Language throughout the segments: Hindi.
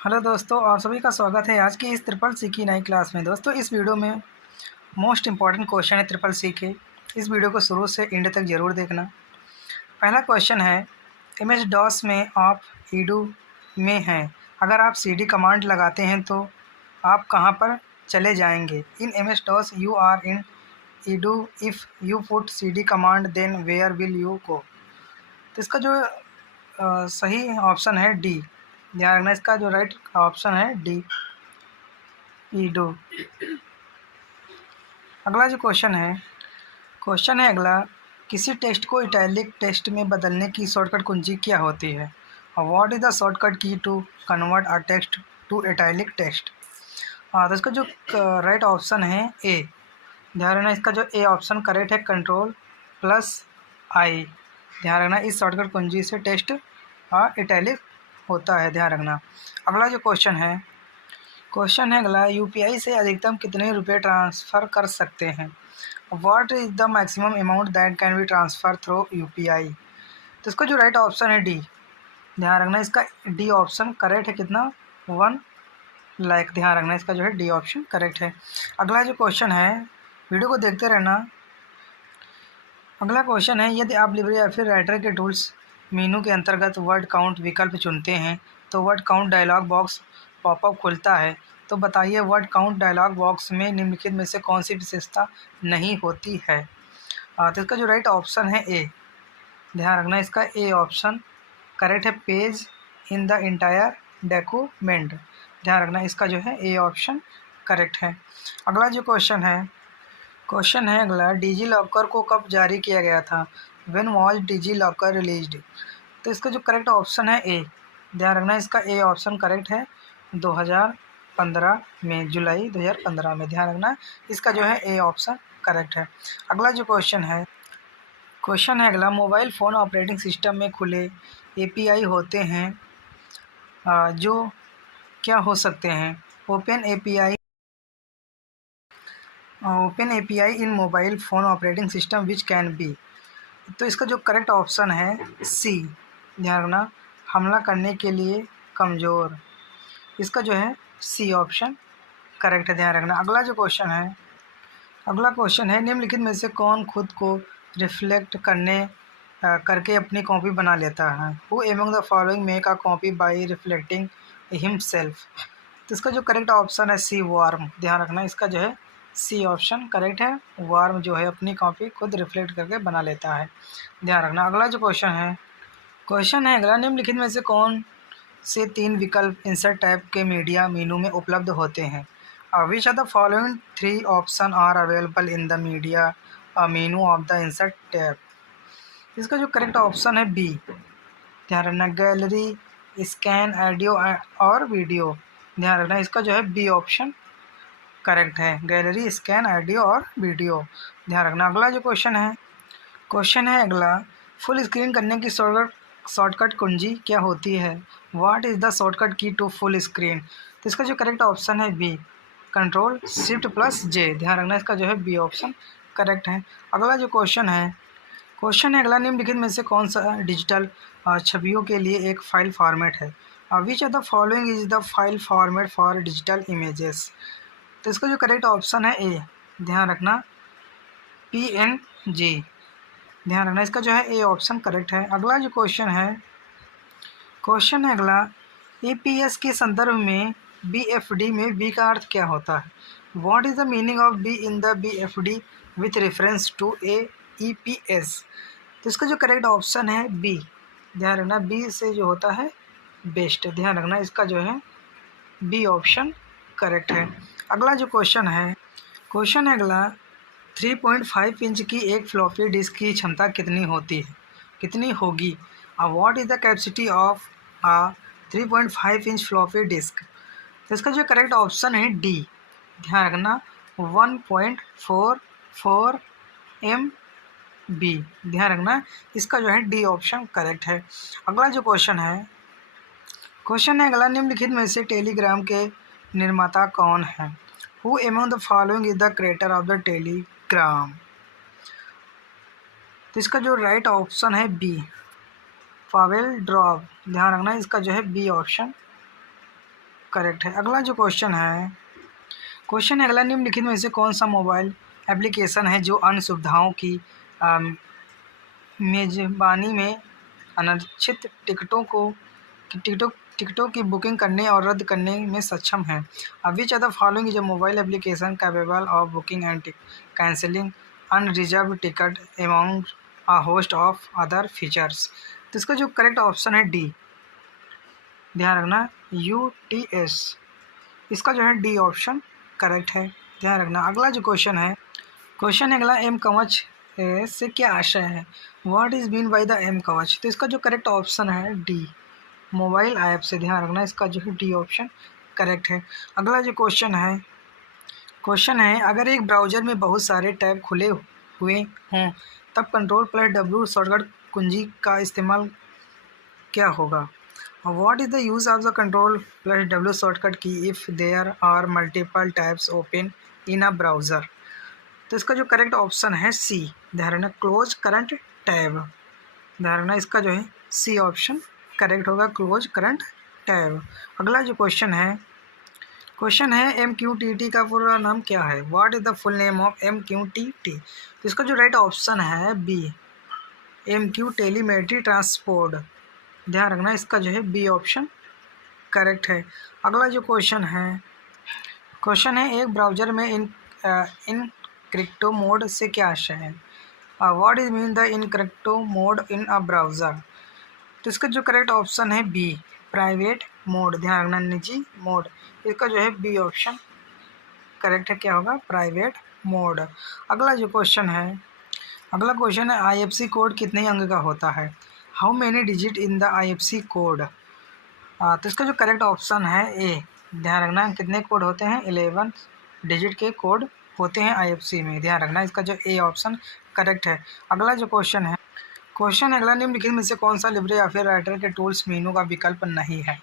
हेलो दोस्तों, आप सभी का स्वागत है आज की इस ट्रिपल सी की नई क्लास में। दोस्तों, इस वीडियो में मोस्ट इम्पॉर्टेंट क्वेश्चन है ट्रिपल सी के। इस वीडियो को शुरू से एंड तक ज़रूर देखना। पहला क्वेश्चन है, एमएस डॉस में आप ईडू में हैं। अगर आप सीडी कमांड लगाते हैं तो आप कहां पर चले जाएंगे? In MS DOS you are in ईडू। If you put CD command then where will you go? तो इसका जो सही ऑप्शन है डी। ध्यान रखना, इसका जो राइट ऑप्शन है डी, ईडू। अगला जो क्वेश्चन है अगला, किसी टेक्स्ट को इटैलिक टेक्स्ट में बदलने की शॉर्टकट कुंजी क्या होती है? What is the shortcut key to convert a text to italic text? तो इसका जो राइट ऑप्शन है ए। ध्यान रखना, इसका जो ए ऑप्शन करेक्ट है, Ctrl+I। ध्यान रखना, इस शॉर्टकट कुंजी से टेक्स्ट इटैलिक होता है। ध्यान रखना। अगला जो क्वेश्चन है अगला, यूपीआई से अधिकतम कितने रुपए ट्रांसफ़र कर सकते हैं? What is the maximum amount that can be transfer through UPI? तो इसका जो राइट ऑप्शन है डी। ध्यान रखना, इसका डी ऑप्शन करेक्ट है। कितना? 1 लाख। ध्यान रखना, इसका जो है डी ऑप्शन करेक्ट है। अगला जो क्वेश्चन है, वीडियो को देखते रहना। अगला क्वेश्चन है, यदि आप लिब्रे या फिर राइटर के टूल्स मेनू के अंतर्गत वर्ड काउंट विकल्प चुनते हैं तो word count dialog box popup खुलता है। तो बताइए, वर्ड काउंट डायलॉग बॉक्स में निम्नलिखित में से कौन सी विशेषता नहीं होती है? तो इसका जो राइट ऑप्शन है ए। ध्यान रखना, इसका ए ऑप्शन करेक्ट है, page in the entire document. ध्यान रखना, इसका जो है ए ऑप्शन करेक्ट है। अगला जो क्वेश्चन है अगला, डिजी लॉकर को कब जारी किया गया था? When was DigiLocker released? तो इसका जो करेक्ट ऑप्शन है ए। ध्यान रखना, इसका ए ऑप्शन करेक्ट है, 2015 में, जुलाई 2015 में। ध्यान रखना, इसका जो है ए ऑप्शन करेक्ट है। अगला जो क्वेश्चन है अगला, मोबाइल फ़ोन ऑपरेटिंग सिस्टम में खुले एपीआई होते हैं जो क्या हो सकते हैं? Open API in mobile phone operating system which can be. तो इसका जो करेक्ट ऑप्शन है सी। ध्यान रखना, हमला करने के लिए कमज़ोर। इसका जो है सी ऑप्शन करेक्ट है। ध्यान रखना। अगला क्वेश्चन है, निम्नलिखित में से कौन खुद को रिफ्लेक्ट करके अपनी कॉपी बना लेता है? Who among the following make a copy bye reflecting himself? तो इसका जो करेक्ट ऑप्शन है सी, वार्म। ध्यान रखना, इसका जो है सी ऑप्शन करेक्ट है। वार्म जो है अपनी कॉपी खुद रिफ्लेक्ट करके बना लेता है। ध्यान रखना। अगला जो क्वेश्चन है अगला, निम्नलिखित में से कौन से 3 विकल्प इंसर्ट टैब के मीडिया मेनू में उपलब्ध होते हैं? Which are the following 3 option are available in the media menu of the insert tab? इसका जो करेक्ट ऑप्शन है बी। ध्यान रखना, गैलरी, स्कैन, ऑडियो और वीडियो। ध्यान रखना, इसका जो है बी ऑप्शन करेक्ट है, गैलरी, स्कैन, ऑडियो और वीडियो। ध्यान रखना। अगला जो क्वेश्चन है अगला, फुल स्क्रीन करने की शॉर्टकट कुंजी क्या होती है? What is the shortcut key to full screen? तो इसका जो करेक्ट ऑप्शन है बी, Ctrl+Shift+J। ध्यान रखना, इसका जो है बी ऑप्शन करेक्ट है। अगला जो क्वेश्चन है अगला, निम्नलिखित में से कौन सा डिजिटल छवियों के लिए एक फाइल फॉर्मेट है? Which are the following is the file format for digital images? तो इसका जो करेक्ट ऑप्शन है ए। ध्यान रखना, PNG। ध्यान रखना, इसका जो है ए ऑप्शन करेक्ट है। अगला जो क्वेश्चन है अगला, APS के संदर्भ में BFD में बी का अर्थ क्या होता है? What is the meaning of B in the BFD with reference to AEPS? तो इसका जो करेक्ट ऑप्शन है बी। ध्यान रखना, बी से जो होता है बेस्ट। ध्यान रखना, इसका जो है बी ऑप्शन करेक्ट है। अगला जो क्वेश्चन है अगला, 3.5 इंच की एक फ्लॉपी डिस्क की क्षमता कितनी होगी? What is the capacity of a 3.5 inch floppy disk? तो इसका जो करेक्ट ऑप्शन है डी। ध्यान रखना, 1.44 MB। ध्यान रखना, इसका जो है डी ऑप्शन करेक्ट है। अगला जो क्वेश्चन है अगला, निम्नलिखित में से टेलीग्राम के निर्माता कौन है? Who among the following is the creator of the Telegram? तो इसका जो राइट ऑप्शन है बी, पावेल ड्रॉप। ध्यान रखना, इसका जो है बी ऑप्शन करेक्ट है। अगला जो क्वेश्चन है अगला, निम्नलिखित में से कौन सा मोबाइल एप्लीकेशन है जो अन्य सुविधाओं की अम, मेज़बानी में अनिश्चित टिकटों की बुकिंग करने और रद्द करने में सक्षम है। Which are the following is a mobile application capable of booking and cancelling unreserved ticket among a host of other features. तो इसका जो करेक्ट ऑप्शन है डी, ध्यान रखना, UTS। इसका जो है डी ऑप्शन करेक्ट है, ध्यान रखना। अगला जो क्वेश्चन है अगला, एम कवच से क्या आशय है? What is been by the M Kavach? तो इसका जो करेक्ट ऑप्शन है डी, मोबाइल ऐप से, ध्यान रखना। इसका जो है डी ऑप्शन करेक्ट है। अगला जो क्वेश्चन है अगर एक ब्राउज़र में बहुत सारे टैब खुले हुए हों तब Ctrl+W शॉर्टकट कुंजी का इस्तेमाल क्या होगा? What is the use of the Ctrl+W shortcut key if there are multiple tabs open in a browser? तो इसका जो करेक्ट ऑप्शन है सी, ध्यान रखना, क्लोज करंट टैब, ध्यान रखना। इसका जो है सी ऑप्शन करेक्ट होगा, क्लोज करंट टैब। अगला जो क्वेश्चन है MQTT का पूरा नाम क्या है? What is the full name of MQTT? तो इसका जो राइट ऑप्शन है बी, MQ टेलीमेट्री ट्रांसपोर्ट, ध्यान रखना। इसका जो है बी ऑप्शन करेक्ट है। अगला जो क्वेश्चन है एक ब्राउज़र में इनक्रिप्टो मोड से क्या आशय है? What is mean the incognito mode in a browser? तो इसका जो करेक्ट ऑप्शन है बी, प्राइवेट मोड, ध्यान रखना, निजी मोड। इसका जो है बी ऑप्शन करेक्ट है, क्या होगा? Private mode. अगला क्वेश्चन है IFC कोड कितने अंक का होता है? How many digit in the IFC code? तो इसका जो करेक्ट ऑप्शन है ए, ध्यान रखना, कितने कोड होते हैं? 11 डिजिट के कोड होते हैं IFC में, ध्यान रखना। इसका जो ए ऑप्शन करेक्ट है। अगला जो क्वेश्चन अगला, निम्नलिखित में से कौन सा लिब्रे या फिर राइटर के टूल्स मेनू का विकल्प नहीं है?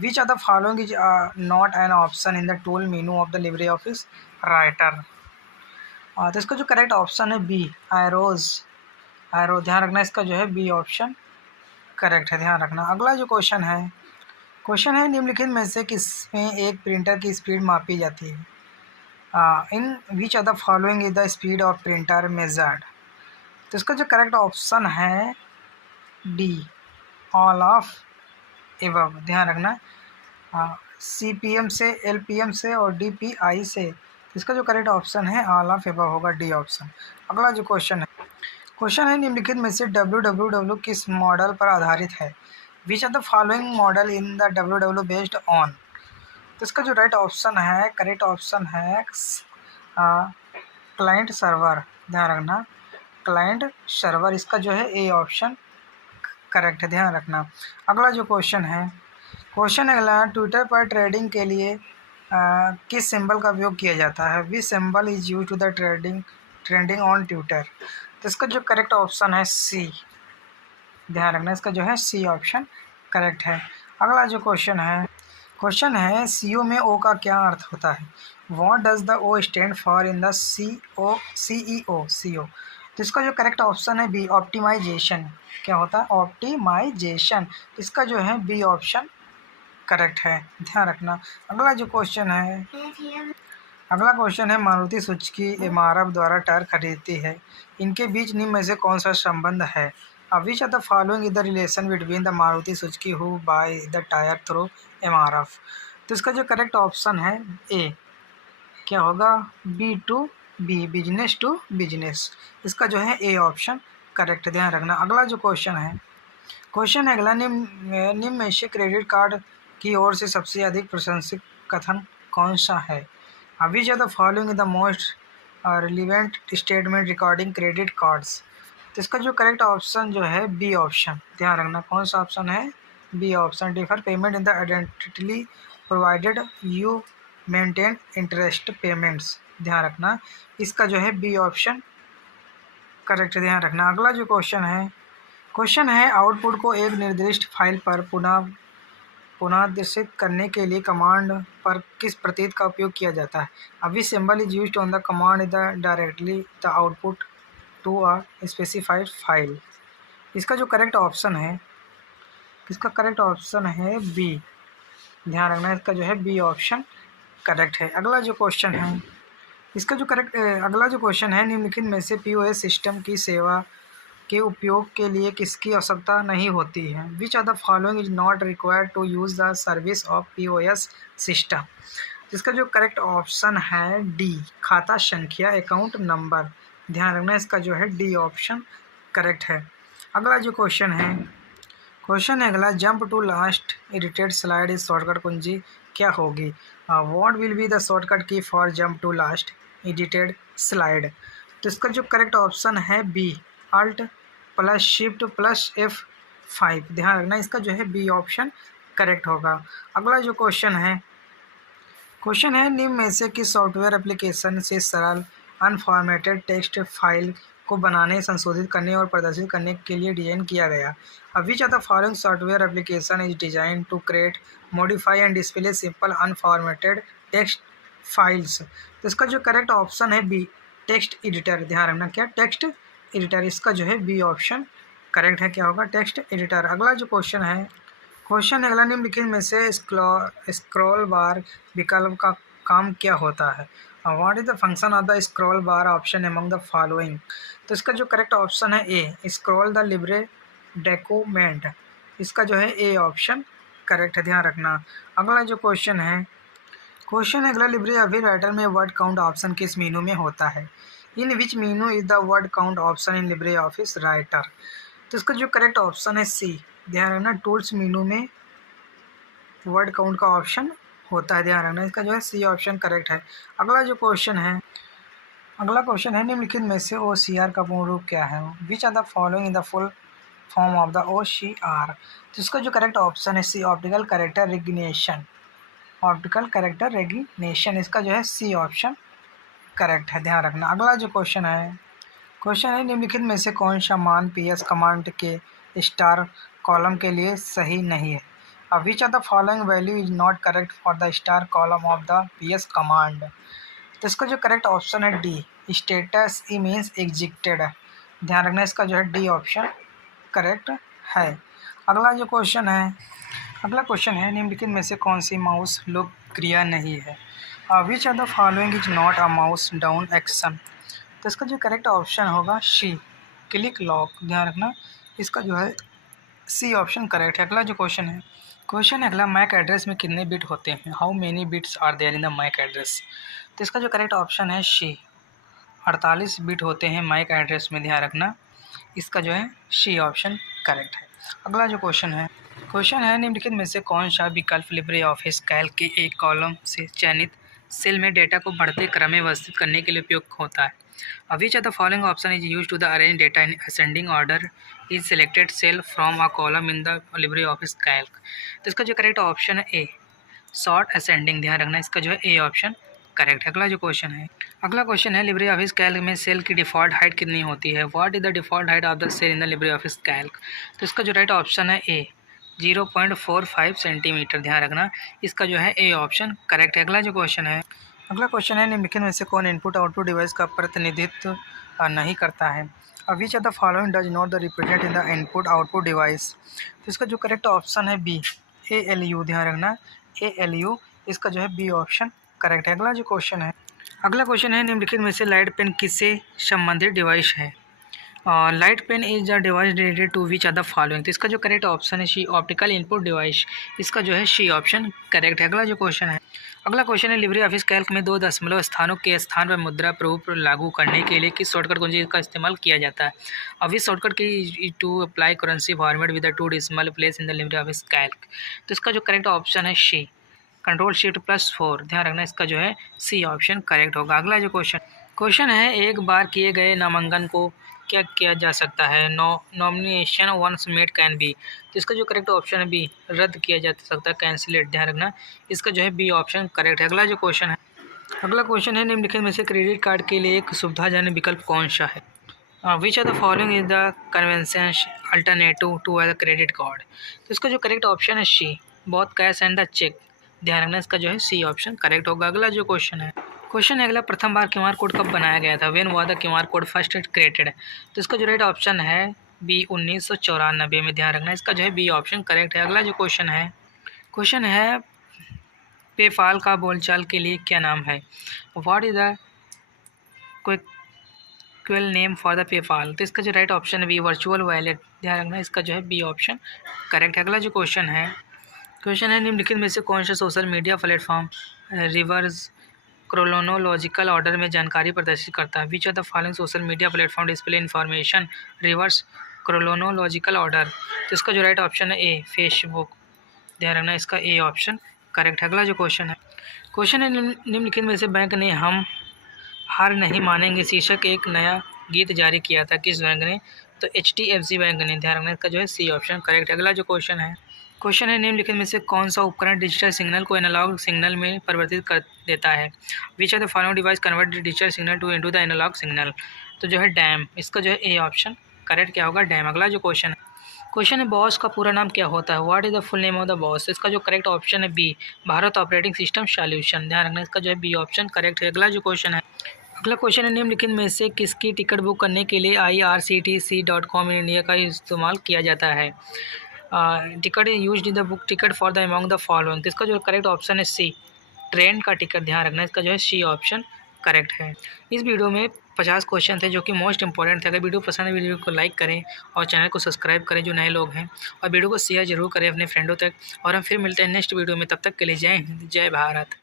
Which are the following is not an option in the tool menu of the LibreOffice Writer? तो इसका जो करेक्ट ऑप्शन है बी, एरो, ध्यान रखना। इसका जो है बी ऑप्शन करेक्ट है, ध्यान रखना। अगला जो क्वेश्चन है निम्नलिखित में से किसमें एक प्रिंटर की स्पीड मापी जाती है? In which are the following is the speed of printer measured? तो इसका जो करेक्ट ऑप्शन है डी, ऑल ऑफ एबव, ध्यान रखना। CPM से, LPM से और DPI से। इसका जो करेक्ट ऑप्शन है ऑल ऑफ एबव होगा, डी ऑप्शन। अगला जो क्वेश्चन है निम्नलिखित में से WWW किस मॉडल पर आधारित है? Which are the following model in the WWW based on? तो इसका जो राइट ऑप्शन है, करेक्ट ऑप्शन है क्लाइंट सर्वर, ध्यान रखना, क्लाइंट सर्वर। इसका जो है ए ऑप्शन करेक्ट है, ध्यान रखना। अगला जो क्वेश्चन अगला, ट्विटर पर ट्रेडिंग के लिए किस सिंबल का उपयोग किया जाता है? Which symbol is use to the trending on Twitter? तो इसका जो करेक्ट ऑप्शन है सी, ध्यान रखना। इसका जो है सी ऑप्शन करेक्ट है। अगला जो क्वेश्चन है CO में O का क्या अर्थ होता है? What does the O stand for in the CEO? तो इसका जो करेक्ट ऑप्शन है बी, ऑप्टिमाइजेशन। क्या होता है? ऑप्टिमाइजेशन। इसका जो है बी ऑप्शन करेक्ट है, ध्यान रखना। अगला क्वेश्चन है मारुति सुजुकी एमआरएफ द्वारा टायर खरीदती है, इनके बीच निम्न में से कौन सा संबंध है? Which are the following is the relation between the Maruti Suzuki who buy the tyre through MRF? तो इसका जो करेक्ट ऑप्शन है ए, क्या होगा? B2B, business to business. इसका जो है ए ऑप्शन करेक्ट, ध्यान रखना। अगला जो क्वेश्चन है अगला, निम्न में से क्रेडिट कार्ड की ओर से सबसे अधिक प्रशंसित कथन कौन सा है? Which are the following the most relevant statement recording credit cards? तो इसका जो करेक्ट ऑप्शन जो है बी ऑप्शन, ध्यान रखना, कौन सा ऑप्शन है? B option, defer payment in the identity provided you maintain interest payments, ध्यान रखना। इसका जो है बी ऑप्शन करेक्ट, ध्यान रखना। अगला जो क्वेश्चन है आउटपुट को एक निर्दिष्ट फाइल पर पुनर्निर्देशित करने के लिए कमांड पर किस प्रतीक का उपयोग किया जाता है? Which symbol is used on the command the directly the output to a specified file? इसका जो करेक्ट ऑप्शन है बी, ध्यान रखना इसका जो है बी ऑप्शन करेक्ट है। अगला जो क्वेश्चन है इसका जो अगला जो क्वेश्चन है, निम्नलिखित में से पीओएस सिस्टम की सेवा के उपयोग के लिए किसकी आवश्यकता नहीं होती है? Which are the following is not required to use the service of POS system? इसका जो करेक्ट ऑप्शन है डी, खाता संख्या, अकाउंट नंबर। ध्यान रखना इसका जो है डी ऑप्शन करेक्ट है। अगला जो क्वेश्चन है अगला, jump to last edited slide is shortcut कुंजी क्या होगी? What will be the shortcut key for jump to last edited slide? तो इसका जो करेक्ट ऑप्शन है B, alt plus shift plus F5। ध्यान रखना इसका जो है बी ऑप्शन करेक्ट होगा। अगला जो क्वेश्चन है निम्न में से किस सॉफ्टवेयर एप्लीकेशन से सरल अनफॉर्मेटेड टेक्स्ट फाइल को बनाने, संशोधित करने और प्रदर्शित करने के लिए डिजाइन किया गया? Which are the following software application is design to create, modify and display simple unformatted text files? तो इसका जो करेक्ट ऑप्शन है बी, टेक्स्ट एडिटर। ध्यान रखना क्या, टेक्स्ट एडिटर। इसका जो है बी ऑप्शन करेक्ट है। क्या होगा, टेक्स्ट एडिटर। अगला जो क्वेश्चन अगला, निम्नलिखित में से स्क्रॉल बार विकल्प का काम क्या होता है? What is the function of the scroll bar option among the following? तो इसका जो करेक्ट ऑप्शन है ए, स्क्रॉल द लिब्रे डॉक्यूमेंट। इसका जो है ए ऑप्शन करेक्ट है। ध्यान रखना। अगला जो क्वेश्चन है अगला, लिब्रे ऑफिस राइटर में वर्ड काउंट ऑप्शन किस मेनू में होता है? In which menu is the word count option in LibreOffice Writer? तो इसका जो करेक्ट ऑप्शन है सी। ध्यान रखना, टूल्स मेनू में वर्ड काउंट का ऑप्शन होता है। ध्यान रखना इसका जो है सी ऑप्शन करेक्ट है। अगला क्वेश्चन है निम्नलिखित में से OCR का पूर्ण रूप क्या है? Which are the following in the full form of the OCR? तो इसका जो करेक्ट ऑप्शन है सी, ऑप्टिकल कैरेक्टर रिकग्निशन। इसका जो है सी ऑप्शन करेक्ट है। ध्यान रखना। अगला जो क्वेश्चन है निम्नलिखित में से कौन सा मान PS कमांड के स्टार कॉलम के लिए सही नहीं है? Which are the following value is not correct for the star column of the PS command? तो इसका जो करेक्ट ऑप्शन है D, status E means exited. ध्यान रखना इसका जो है डी ऑप्शन करेक्ट है। अगला क्वेश्चन है निम्नलिखित में से कौन सी माउस लोकप्रिय नहीं है? Which are the following is not a mouse down action? तो इसका जो करेक्ट ऑप्शन होगा सी, क्लिक लॉक। ध्यान रखना इसका जो है सी ऑप्शन करेक्ट है। अगला जो क्वेश्चन है अगला, मैक एड्रेस में कितने बिट होते हैं? How many bits are there in the MAC address? तो इसका जो करेक्ट ऑप्शन है सी, 48 बिट होते हैं मैक एड्रेस में। ध्यान रखना इसका जो है सी ऑप्शन करेक्ट है। अगला जो क्वेश्चन है निम्नलिखित में से कौन सा विकल्प लिब्रे ऑफिस कैल्क के एक कॉलम से चयनित सेल में डेटा को बढ़ते क्रम में व्यवस्थित करने के लिए उपयोग होता है? Which are the following option is use to the arrange data in ascending order is selected cell from a column in the LibreOffice Calc? तो इसका जो करेक्ट ऑप्शन है ए, शॉर्ट असेंडिंग। ध्यान रखना इसका जो है ए ऑप्शन करेक्ट है। अगला क्वेश्चन है लिब्रे ऑफिस कैल्क में सेल की डिफ़ॉल्ट हाइट कितनी होती है? What is the default height of the cell in the LibreOffice Calc? तो इसका जो राइट ऑप्शन है ए, 0.45 सेंटीमीटर। ध्यान रखना इसका जो है ए ऑप्शन करेक्ट है। अगला क्वेश्चन है निम्नलिखित में से कौन इनपुट आउटपुट डिवाइस का प्रतिनिधित्व नहीं करता है? Which are the following does not the represent in the input output device? तो इसका जो करेक्ट ऑप्शन है बी, ALU। ध्यान रखना ALU, इसका जो है बी ऑप्शन करेक्ट है। अगला क्वेश्चन है निम्नलिखित में से लाइट पेन किससे संबंधित डिवाइस है? Light pen is a device related to which are the following? तो इसका जो करेक्ट ऑप्शन है सी, ऑप्टिकल इनपुट डिवाइस। इसका जो है सी ऑप्शन करेक्ट है। अगला क्वेश्चन है लिब्रे ऑफिस कैल्क में 2 दशमलव स्थानों के स्थान पर मुद्रा प्ररूप लागू करने के लिए किस शॉर्टकट कुंजी का इस्तेमाल किया जाता है? अब इस shortcut key to apply currency format with 2 decimal place in the LibreOffice Calc? तो इसका जो करेक्ट ऑप्शन है सी, Ctrl+Shift+4। ध्यान रखना इसका जो है सी ऑप्शन करेक्ट होगा। अगला जो क्वेश्चन है, एक बार किए गए नामांकन को क्या किया जा सकता है? Nomination once made can be. तो इसका जो करेक्ट ऑप्शन है बी, रद्द किया जा सकता है, कैंसिलेट। ध्यान रखना इसका जो है बी ऑप्शन करेक्ट है। अगला क्वेश्चन है निम्नलिखित में से क्रेडिट कार्ड के लिए एक सुविधाजनक विकल्प कौन सा है? Which are the following is the convention alternative to the credit card? तो इसका जो करेक्ट ऑप्शन है C, both cash and the cheque. ध्यान रखना इसका जो है सी ऑप्शन करेक्ट होगा। अगला जो क्वेश्चन है अगला, प्रथम बार QR कोड कब बनाया गया था? When was the QR code first created? तो इसका जो राइट ऑप्शन है बी, 1994 में। ध्यान रखना इसका जो है बी ऑप्शन करेक्ट है। अगला जो क्वेश्चन है पेपाल का बोलचाल के लिए क्या नाम है? What is the quill name for the PayPal? तो इसका जो राइट ऑप्शन है बी वर्चुअल वॉलेट। ध्यान रखना, इसका जो है बी ऑप्शन करेक्ट है। अगला जो क्वेश्चन है निम्नलिखित में से कौन सा social media platform reverse chronological order में जानकारी प्रदर्शित करता है? Which of the following social media platform display information reverse chronological order? तो इसका जो राइट ऑप्शन है ए फेसबुक। ध्यान रखना, इसका ए ऑप्शन करेक्ट है। अगला जो क्वेश्चन है निम्नलिखित में से बैंक ने हम हार नहीं मानेंगे शीर्षक एक नया गीत जारी किया था, किस बैंक ने? तो HDFC बैंक ने। ध्यान रखना, इसका जो है सी ऑप्शन करेक्ट है। अगला जो क्वेश्चन है निम्नलिखित में से कौन सा उपकरण डिजिटल सिग्नल को एनालॉग सिग्नल में परिवर्तित कर देता है? Which of the following device convert digital signal to into the analog signal? तो जो है डैम, इसका जो है ए ऑप्शन करेक्ट क्या होगा? डैम। अगला जो क्वेश्चन है बॉस का पूरा नाम क्या होता है? What is the full name of the BOSS? इसका जो करेक्ट ऑप्शन है B Bharat operating system solution. ध्यान रखना, इसका जो है बी ऑप्शन करेक्ट है। अगला क्वेश्चन है निम्नलिखित में से किसकी टिकट बुक करने के लिए irctc.com इंडिया का इस्तेमाल किया जाता है? Ticket used in the book ticket for the among the following? इसका जो करेक्ट ऑप्शन है सी ट्रेन का टिकट। ध्यान रखना, इसका जो है सी ऑप्शन करेक्ट है। इस वीडियो में 50 क्वेश्चन थे जो कि मोस्ट इंपॉर्टेंट थे। अगर वीडियो पसंद है वीडियो को लाइक करें और चैनल को सब्सक्राइब करें जो नए लोग हैं, और वीडियो को शेयर जरूर करें अपने फ्रेंडों तक। और हम फिर मिलते हैं नेक्स्ट वीडियो में, तब तक के लिए जय हिंद, जय भारत।